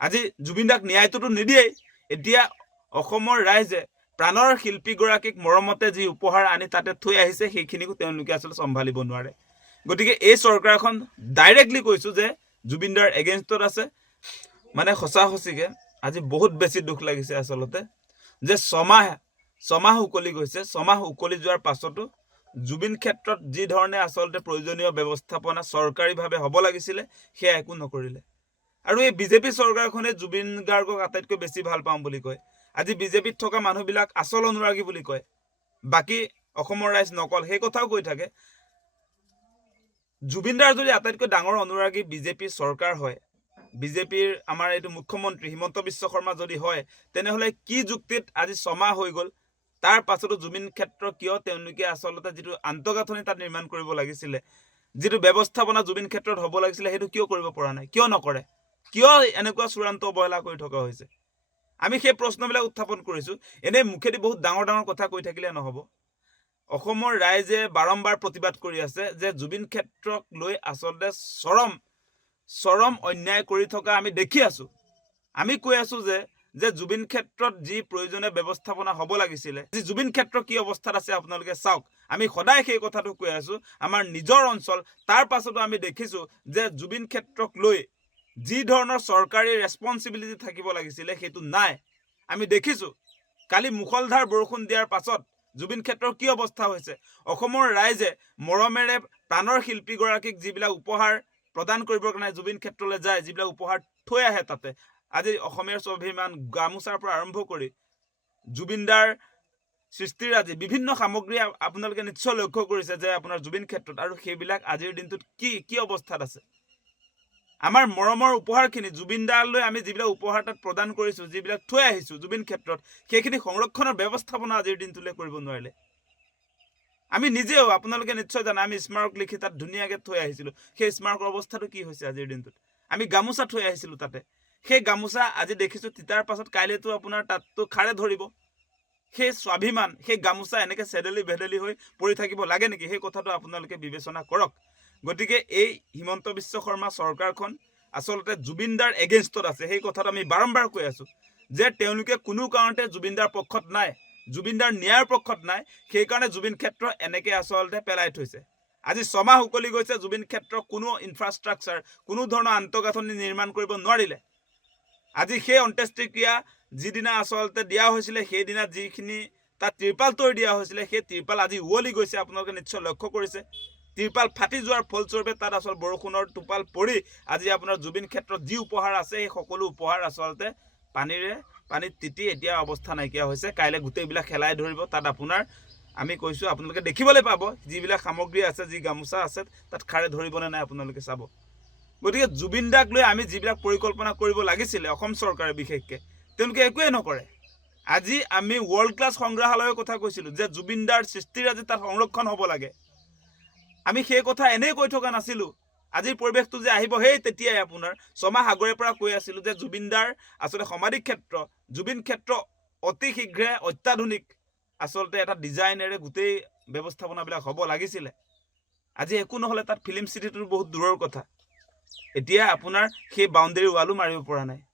আজি জুবিনদাক ন্যায়টোতো নিদিয়েই। এতিয়া অসমৰ ৰাইজে প্ৰাণৰ শিল্পীগৰাকীক মৰমতে যি উপহাৰ আনি তাতে থৈ আহিছে সেইখিনিকো তেওঁলোকে আচলতে চম্ভালিব নোৱাৰে। গতিকে এই চৰকাৰখন ডাইৰেক্টলি কৈছোঁ যে জুবিনদাৰ এগেইনষ্টত আছে। মানে সঁচা সঁচিকে আজি বহুত বেছি দুখ লাগিছে আচলতে যে ছমাহ উকলি গৈছে। ছমাহ উকলি যোৱাৰ পাছতো জুবিন ক্ষেত্ৰত যি ধৰণে আচলতে প্ৰয়োজনীয় ব্যৱস্থাপনা চৰকাৰীভাৱে হ'ব লাগিছিলে সেয়া একো নকৰিলে। আৰু এই বিজেপি চৰকাৰখনে জুবিন গাৰ্গক আটাইতকৈ বেছি ভাল পাওঁ বুলি কয়। আজি বিজেপিত থকা মানুহবিলাক আচল অনুৰাগী বুলি কয়, বাকী অসমৰ ৰাইজ নকল সেই কথাও কৈ থাকে। জুবিনদাৰ যদি আটাইতকৈ ডাঙৰ অনুৰাগী বিজেপি চৰকাৰ হয়, বিজেপিৰ আমাৰ এইটো মুখ্যমন্ত্ৰী হিমন্ত বিশ্ব শৰ্মা যদি হয়, তেনেহ'লে কি যুক্তিত আজি ছমাহ হৈ গ'ল তাৰ পাছতো জুবিন ক্ষেত্ৰ কিয় তেওঁলোকে আচলতে যিটো আন্তঃগাঁথনি তাত নিৰ্মাণ কৰিব লাগিছিলে, যিটো ব্যৱস্থাপনা জুবিন ক্ষেত্ৰত হ'ব লাগিছিলে সেইটো কিয় কৰিব পৰা নাই, কিয় নকৰে, কিয় এনেকুৱা চূড়ান্ত অৱহেলা কৰি থকা হৈছে? আমি সেই প্ৰশ্নবিলাক উত্থাপন কৰিছোঁ। এনেই মুখেদি বহুত ডাঙৰ ডাঙৰ কথা কৈ থাকিলে নহ'ব। অসমৰ ৰাইজে বাৰম্বাৰ প্ৰতিবাদ কৰি আছে যে জুবিন ক্ষেত্ৰক লৈ আচলতে চৰম অন্যায় কৰি থকা আমি দেখি আছোঁ। আমি কৈ আছোঁ যে জুবিন ক্ষেত্ৰত যি প্ৰয়োজনীয় ব্যৱস্থাপনা হ'ব লাগিছিলে, যি জুবিন ক্ষেত্ৰ কি অৱস্থাত আছে আপোনালোকে চাওক। আমি সদায় সেই কথাটো কৈ আছোঁ। আমাৰ নিজৰ অঞ্চল, তাৰ পাছতো আমি দেখিছোঁ যে জুবিন ক্ষেত্ৰক লৈ যি ধৰণৰ চৰকাৰী ৰেছপন্সিবিলিটি থাকিব লাগিছিলে সেইটো নাই। আমি দেখিছোঁ কালি মুখলধাৰ বৰষুণ দিয়াৰ পাছত জুবিন ক্ষেত্ৰৰ কি অৱস্থা হৈছে। অসমৰ ৰাইজে মৰমেৰে প্ৰাণৰ শিল্পীগৰাকীক যিবিলাক উপহাৰ প্ৰদান কৰিবৰ কাৰণে জুবিন ক্ষেত্ৰলৈ যায়, যিবিলাক উপহাৰ থৈ আহে তাতে, আজি অসমীয়াৰ স্বাভিমান গামোচাৰ পৰা আৰম্ভ কৰি জুবিনদাৰ সৃষ্টিৰ আজি বিভিন্ন সামগ্ৰী আপোনালোকে নিশ্চয় লক্ষ্য কৰিছে যে আপোনাৰ জুবিন ক্ষেত্ৰত, আৰু সেইবিলাক আজিৰ দিনটোত কি অৱস্থাত আছে। আমাৰ মৰমৰ উপহাৰখিনি জুবিনদাৰলৈ আমি যিবিলাক উপহাৰ তাত প্ৰদান কৰিছোঁ, যিবিলাক থৈ আহিছোঁ জুবিন ক্ষেত্ৰত, সেইখিনি সংৰক্ষণৰ ব্যৱস্থাপনা আজিৰ দিনটোলৈ কৰিব নোৱাৰিলে। আমি নিজেও আপোনালোকে নিশ্চয় জানে আমি স্মাৰক লিখি তাত ধুনীয়াকৈ থৈ আহিছিলোঁ। সেই স্মাৰকৰ অৱস্থাটো কি হৈছে আজিৰ দিনটোত? আমি গামোচা থৈ আহিছিলোঁ তাতে, সেই গামোচা আজি দেখিছোঁ তিতাৰ পাছত কাইলৈতো আপোনাৰ তাততো খাৰে ধৰিব। সেই স্বাভিমান, সেই গামোচা এনেকৈ চেদেলি ভেদেলি হৈ পৰি থাকিব লাগে নেকি? সেই কথাটো আপোনালোকে বিবেচনা কৰক। গতিকে এই হিমন্ত বিশ্ব শৰ্মা চৰকাৰখন আচলতে জুবিনদাৰ এগেইনষ্টত আছে। সেই কথাটো আমি বাৰম্বাৰ কৈ আছোঁ যে তেওঁলোকে কোনো কাৰণতে জুবিনদাৰ পক্ষত নাই, জুবিনদাৰ ন্যায়ৰ পক্ষত নাই। সেইকাৰণে জুবিন ক্ষেত্ৰ এনেকৈ আচলতে পেলাই থৈছে। আজি ছমাহ উকলি গৈছে, জুবিন ক্ষেত্ৰৰ কোনো ইনফ্ৰাষ্ট্ৰাকচাৰ, কোনো ধৰণৰ আন্তঃগাঁথনি নিৰ্মাণ কৰিব নোৱাৰিলে। আজি সেই অন্ত্যেষ্টিক্ৰিয়া যিদিনা আচলতে দিয়া হৈছিলে, সেইদিনা যিখিনি তাত ত্ৰিপাল তৰি দিয়া হৈছিলে, সেই ত্ৰিপাল আজি উৱলি গৈছে। আপোনালোকে নিশ্চয় লক্ষ্য কৰিছে। ত্ৰিপাল ফাটি যোৱাৰ ফলস্বৰূপে তাত আচলতে বৰষুণৰ টোপাল পৰি আজি আপোনাৰ জুবিন ক্ষেত্ৰত যি উপহাৰ আছে সেই সকলো উপহাৰ আচলতে পানীত তিতি এতিয়া অৱস্থা নাইকিয়া হৈছে। কাইলৈ গোটেইবিলাক খেলাই ধৰিব। তাত আপোনাৰ আমি কৈছোঁ আপোনালোকে দেখিবলৈ পাব যিবিলাক সামগ্ৰী আছে, যি গামোচা আছে, তাত খাৰে ধৰিবনে নাই আপোনালোকে চাব। গতিকে জুবিনদাক লৈ আমি যিবিলাক পৰিকল্পনা কৰিব লাগিছিলে অসম চৰকাৰে বিশেষকৈ, তেওঁলোকে একোৱেই নকৰে। আজি আমি ৱৰ্ল্ড ক্লাছ সংগ্ৰহালয়ৰ কথা কৈছিলোঁ যে জুবিনদাৰ সৃষ্টিৰ আজি তাত সংৰক্ষণ হ'ব লাগে। আমি সেই কথা এনেই কৈ থকা নাছিলোঁ। আজিৰ পৰিৱেশটো যে আহিব সেই তেতিয়াই আপোনাৰ ছমাহ আগৰে পৰা কৈ আছিলোঁ যে জুবিনদাৰ আচলতে সমাধি ক্ষেত্ৰ, জুবিন ক্ষেত্ৰ অতি শীঘ্ৰে অত্যাধুনিক আচলতে এটা ডিজাইনেৰে গোটেই ব্যৱস্থাপনাবিলাক হ'ব লাগিছিলে। আজি একো নহ'লে। তাত ফিল্ম চিটিটোৰ বহুত দূৰৰ কথা। এতিয়া আপোনাৰ সেই বাউণ্ডেৰী ৱালো মাৰিব পৰা নাই।